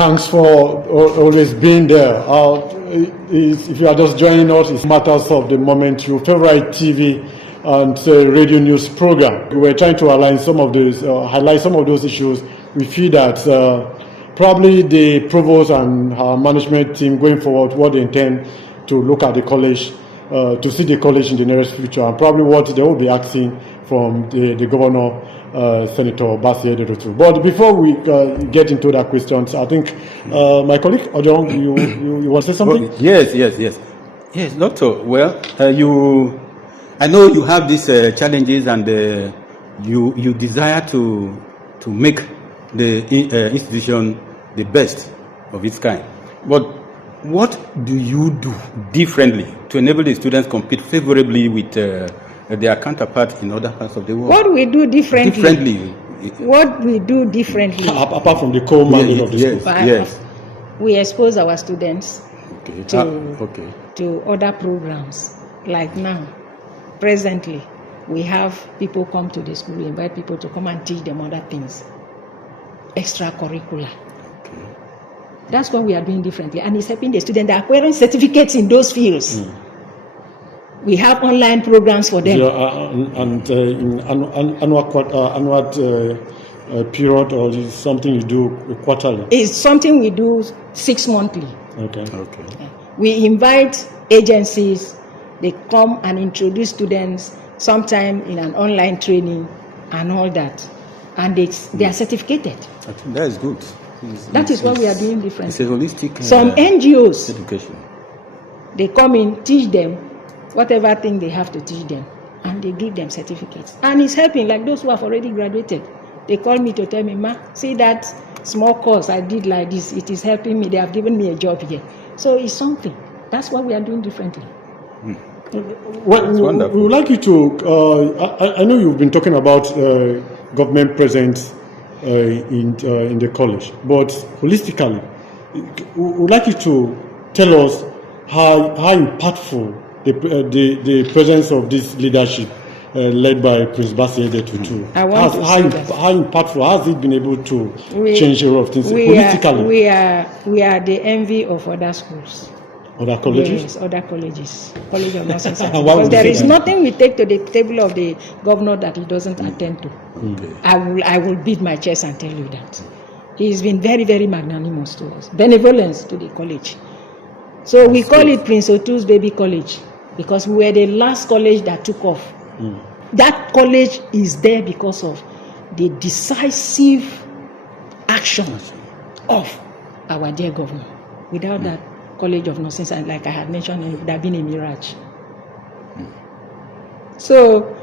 Thanks for always being there. If you are just joining us, it's Matters of the Moment, your favorite TV and radio news program. We're trying to highlight some of those issues. We feel that probably the provost and her management team going forward, what they intend to look at the college, to see the college in the nearest future, and probably what they will be asking from the governor, Senator Bassey Ededotu. But before we get into that questions, I think my colleague Ogoja, you want to say something? Oh, yes, Doctor. Well, I know you have these challenges, and you desire to make the institution the best of its kind. But what do you do differently to enable the students compete favorably with their counterparts in other parts of the world? What we do differently? What we do differently? Apart from the core mandate of the school. Yes. We expose our students to other programs. Like now, presently, we have people come to the school, we invite people to come and teach them other things, extracurricular. Okay. That's what we are doing differently, and it's helping the students. They are acquiring certificates in those fields. We have online programs for them. And in annual period, or is it something you do quarterly? It's something we do 6 monthly. Okay. We invite agencies. They come and introduce students, sometime in an online training and all that. And they are certificated. I think that is good. That is what we are doing differently. It's a holistic Some NGOs, education. They come in, teach them whatever thing they have to teach them, and they give them certificates. And it's helping, like those who have already graduated. They call me to tell me, Ma, see that small course I did like this, it is helping me. They have given me a job here. So it's something. That's what we are doing differently. Well, we would like you to, I know you've been talking about government presence in the college, but holistically, we would like you to tell us how impactful the presence of this leadership led by Prince Bassey Ededotu. How impactful has it been able to change a lot of things holistically? We are the envy of other schools. Other colleges? Yes, other colleges. College of Nursing Science. Because there is nothing we take to the table of the governor that he doesn't attend to. Okay. I will beat my chest and tell you that. He's been very, very magnanimous to us. Benevolence to the college. So we call it Prince Otu's Baby College because we were the last college that took off. That college is there because of the decisive action of our dear governor. Without that College of Nursing Science, like I had mentioned, it would have been a mirage. So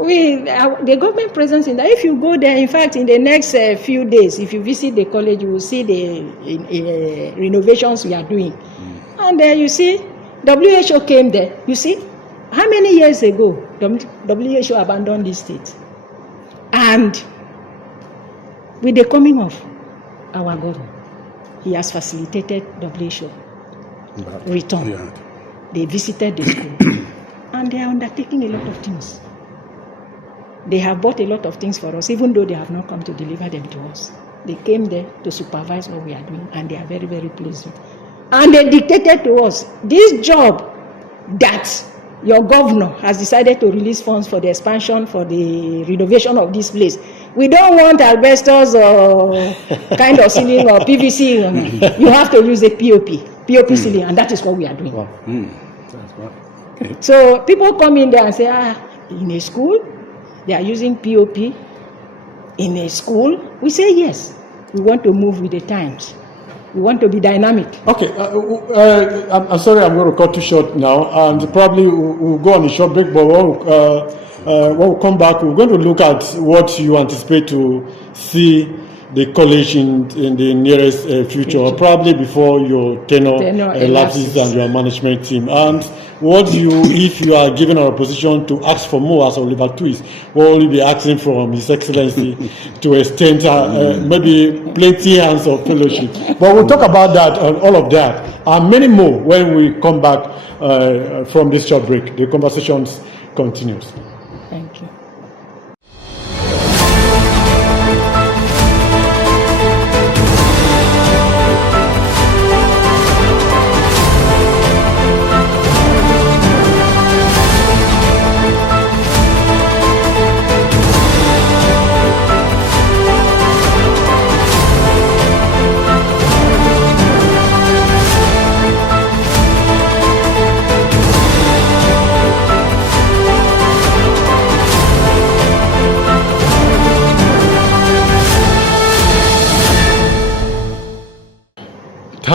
the government presence in that, if you go there, in fact, in the next few days, if you visit the college, you will see the renovations we are doing. And you see, WHO came there. You see, how many years ago WHO abandoned this state? And with the coming of our governor, he has facilitated WHO return. Yeah. They visited the school and they are undertaking a lot of things. They have bought a lot of things for us, even though they have not come to deliver them to us. They came there to supervise what we are doing, and they are very, very pleased with. And they dictated to us this job that your governor has decided to release funds for the expansion, for the renovation of this place. We don't want asbestos or kind of ceiling or PVC. You have to use a POP ceiling, and that is what we are doing. Wow. That's what. Okay. So people come in there and say, in a school, they are using POP. In a school, we say yes. We want to move with the times. We want to be dynamic. Okay, I'm sorry, I'm going to cut you short now, and probably we'll go on a short break, but when we come back, we're going to look at what you anticipate to see the college in the nearest future, or probably before your tenure elapses and your management team. And what do you, if you are given a position to ask for more as Oliver Twist, what will you be asking from His Excellency to extend maybe plenty hands of fellowship? But we'll talk about that and all of that and many more when we come back from this short break. The conversations continues. Thank you.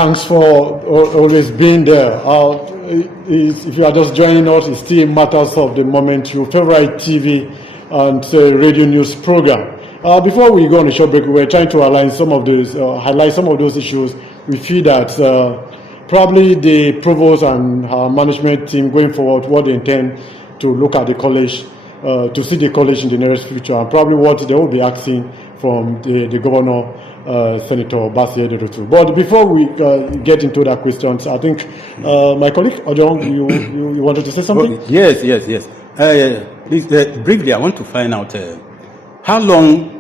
Thanks for always being there. If you are just joining us, it's still matters of the moment, your favorite TV and radio news program. Before we go on a short break, we're trying to align some of those, highlight some of those issues. We feel that probably the provost and her management team going forward, what they intend to look at the college, to see the college in the nearest future, and probably what they will be asking from the governor, Senator Bassey Edotu. But before we get into that questions, I think my colleague Ojong, you wanted to say something? Oh, yes. Please, briefly, I want to find out how long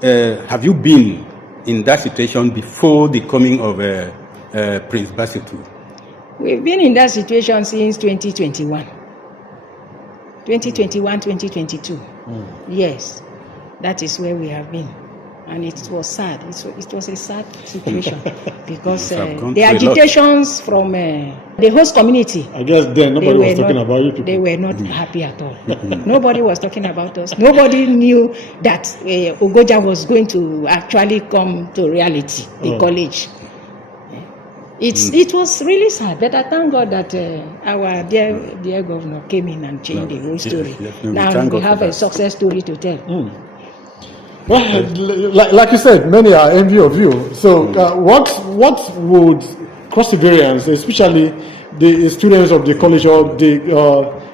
have you been in that situation before the coming of Prince Bassey? We've been in that situation since 2021. 2022. Yes, that is where we have been. And it was sad. It was a sad situation because the agitations from the host community. I guess then nobody was talking about you people. They were not happy at all. Nobody was talking about us. Nobody knew that Ogoja was going to actually come to reality, the college. It was really sad, but I thank God that our dear governor came in and changed the whole story. Now we have a success story to tell. Well, like you said, many are envy of you. So, what would cross the variance, especially the students of the college or the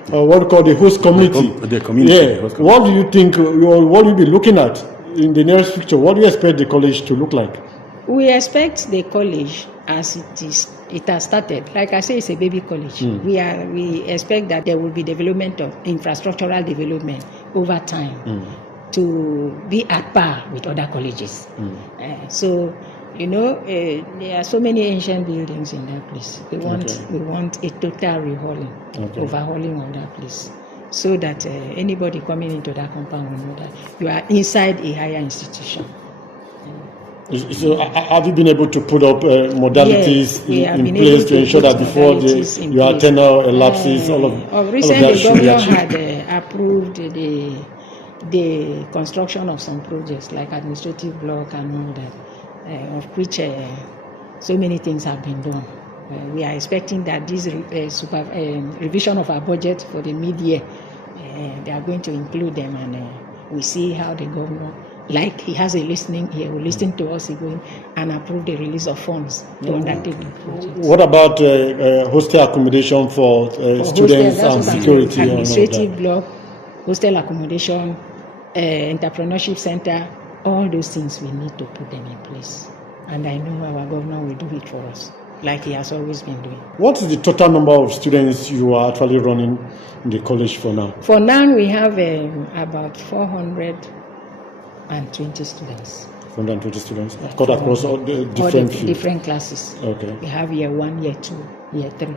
what we call the host community? The community. Yeah. Host community. What do you think? What will you be looking at in the nearest future? What do you expect the college to look like? We expect the college, as it has started. Like I say, it's a baby college. We expect that there will be development of infrastructural development over time. To be at par with other colleges. So, there are so many ancient buildings in that place. We want a total overhauling of that place, so that anybody coming into that compound will know that you are inside a higher institution. So, have you been able to put up modalities in place to ensure that before your tenure elapses, all of recently, that should be achieved? the governor had approved the construction of some projects like administrative block and all that, of which so many things have been done. We are expecting that this revision of our budget for the mid-year, they are going to include them, and we see how the governor, like he has a listening ear, will listen to us, he going and approve the release of funds to undertake the project. What about hostel accommodation for students and security? Administrative block, hostel accommodation, entrepreneurship center, all those things we need to put them in place. And I know our governor will do it for us, like he has always been doing. What is the total number of students you are actually running in the college for now? For now, we have about 420 students. 420 students? Across all the different classes. Okay. We have year 1, year 2, year 3.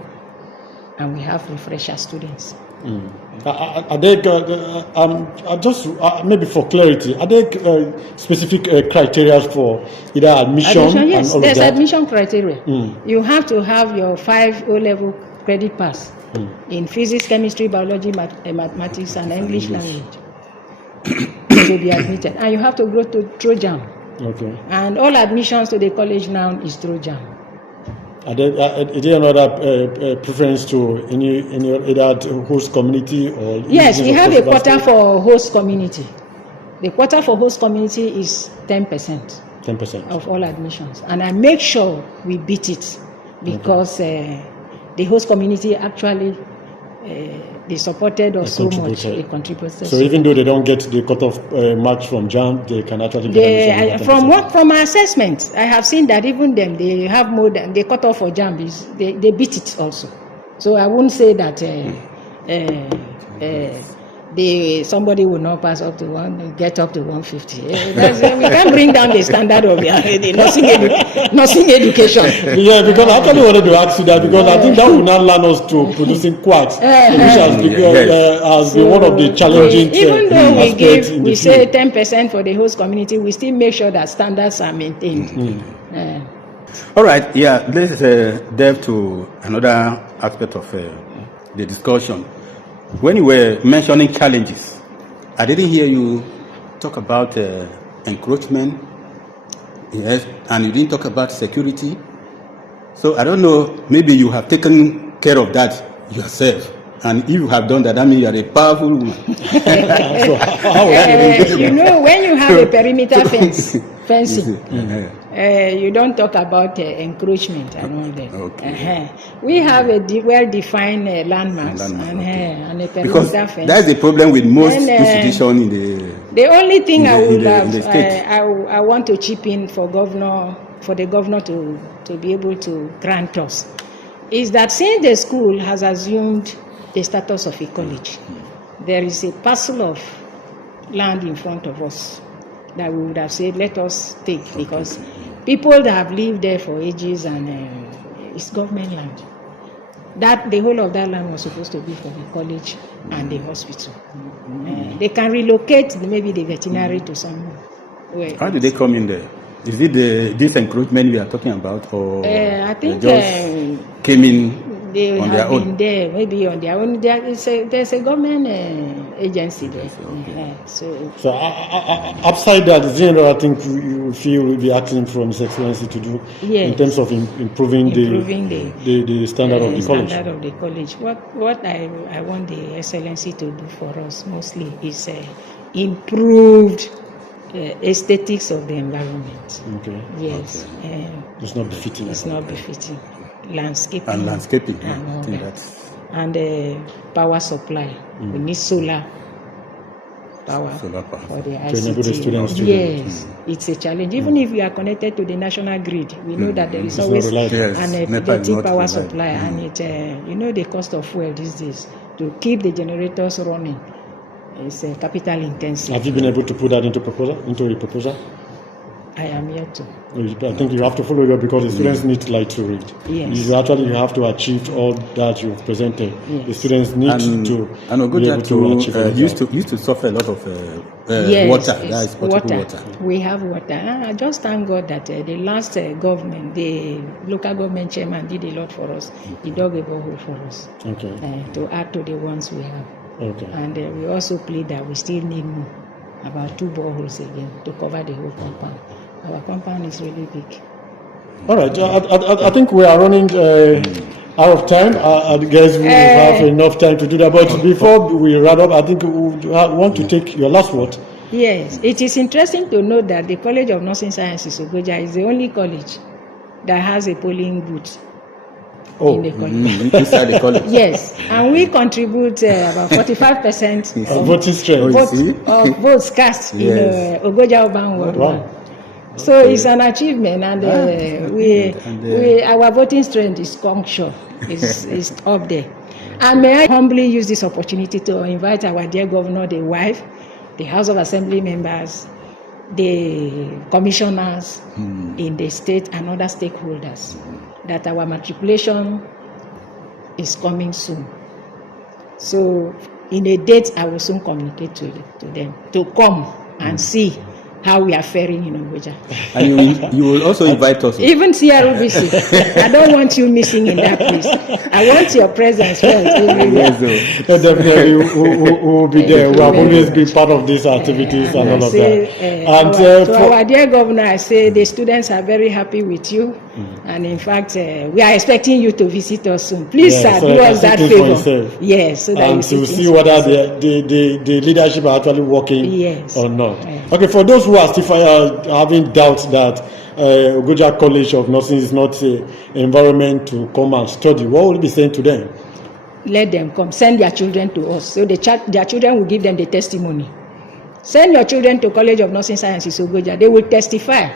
And we have refresher students. Are there, maybe for clarity, are there specific criteria for either admission? Yes, and all there's of that? admission criteria. You have to have your 5 O-level credit pass in physics, chemistry, biology, mathematics, and English language to be admitted. And you have to go through JAM. Okay. And all admissions to the college now is through JAM. Is there another preference to any either host community or? Yes, we have a quota for host community. The quota for host community is 10%. 10% of all admissions, and I make sure we beat it because the host community actually they supported us so much. They contributed. So even though they don't get the cutoff marks from JAM, they can actually get from our assessment. I have seen that even them they have more than the cutoff for JAM is they beat it also. So I wouldn't say that somebody will not pass up to get up to 150. We can't bring down the standard of the nursing education. Yeah, because I actually wanted to ask you that because I think that will now learn us to producing quacks, which has been one of the challenging. Even though we say 10% for the host community, we still make sure that standards are maintained. All right, let's delve to another aspect of the discussion. When you were mentioning challenges, I didn't hear you talk about encroachment, yes, and you didn't talk about security, So I don't know, maybe you have taken care of that yourself. And if you have done that, that means you are a powerful woman. So how would You know, when you have a perimeter fencing, you don't talk about encroachment and all that. Okay. We have a well-defined landmarks and a Because perimeter fence. that's the problem with most institutions in The only thing I would in the state. I want to chip in for the governor to be able to grant us is that since the school has assumed the status of a college, there is a parcel of land in front of us that we would have said, let us take, because people that have lived there for ages and it's government land. That the whole of that land was supposed to be for the college and the hospital. They can relocate maybe the veterinary to somewhere. How did they come in there? Is it this encroachment we are talking about, or I think they just came in they on have their been own? there, maybe on their own. There's a government agency there. So upside that, is there anything I think you feel will be acting from His Excellency to do in terms of improving the standard of the college? Standard of the college. What I want the Excellency to do for us mostly is improved aesthetics of the environment. Okay. Yes. Okay. It's not befitting. It's not befitting. Landscaping. And landscaping. And all I think that. that's And power supply. We need solar power solar power for the to enable the ICT. students to Yes, it's a challenge. Even if we are connected to the national grid, we know that there is It's always not reliable. Yes, an NEPA is empty not power reliable. supply, and it the cost of fuel these days to keep the generators running is capital intensive. Have you been able to put that into a proposal? I am yet to. I think you have to follow it up because the students need to read. Yes. You have to achieve all that you've presented. Yes. The students need and to Ogoja be able to achieve all that. used to suffer a lot of Yes, water. yes, That is potable water. We have water. I just thank God that the last government, the local government chairman, did a lot for us. He dug a borehole for us Okay. to add to the ones we have. Okay. And we also plead that we still need more, about 2 boreholes again to cover the whole compound. Our compound is really big. All right. I think we are running out of time. I guess we have enough time to do that. But before we wrap up, I think we want to take your last word. Yes, it is interesting to note that the College of Nursing Sciences, Ogoja, is the only college that has a polling booth in the college. Inside the college. Yes, and we contribute about 45% of Voting strength. votes cast in Ogoja Urban Ward. Wow. So it's an achievement, and our voting strength is conscious, is up there. And may I humbly use this opportunity to invite our dear governor, the wife, the House of Assembly members, the commissioners in the state and other stakeholders, that our matriculation is coming soon. So in a date, I will soon communicate to them to come and see how we are faring in Ogoja. And you will also invite us. Even CRUBC. I don't want you missing in that place. I want your presence felt everywhere. Definitely, we will be there. We have always been part of these activities and all of that. To our dear governor, I say the students are very happy with you. And in fact, we are expecting you to visit us soon. Please, sir, do us that favor. Yes, so that and to see whether the leadership are actually working or not. Okay, for those who are still having doubts that Ogoja College of Nursing is not an environment to come and study, what will you be saying to them? Let them come. Send their children to us. So their children will give them the testimony. Send your children to College of Nursing Sciences, Ogoja. They will testify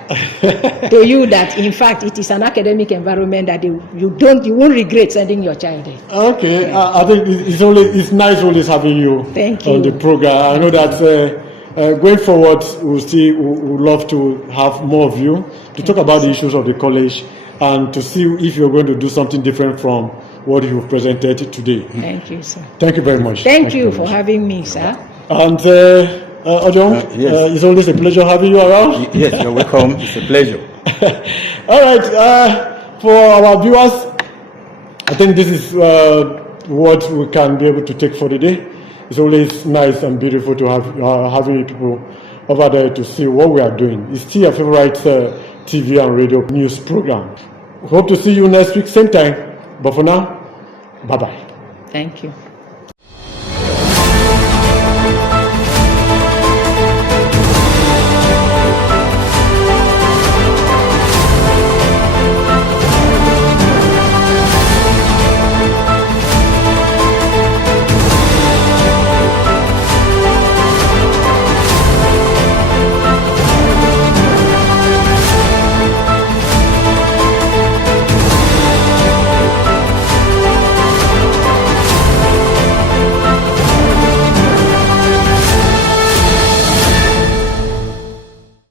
to you that, in fact, it is an academic environment that you won't regret sending your child there. Okay, I think it's nice always having you on the program. I know that going forward, we'll love to have more of you to talk about the issues of the college and to see if you're going to do something different from what you've presented today. Thank you, sir. Thank you very much. Thank you for having me, sir. And Ojong, it's always a pleasure having you around. Yes, you're welcome. It's a pleasure. All right, for our viewers, I think this is what we can be able to take for the day. It's always nice and beautiful to have having people over there to see what we are doing. It's still your favorite TV and radio news program. Hope to see you next week, same time. But for now, bye-bye. Thank you.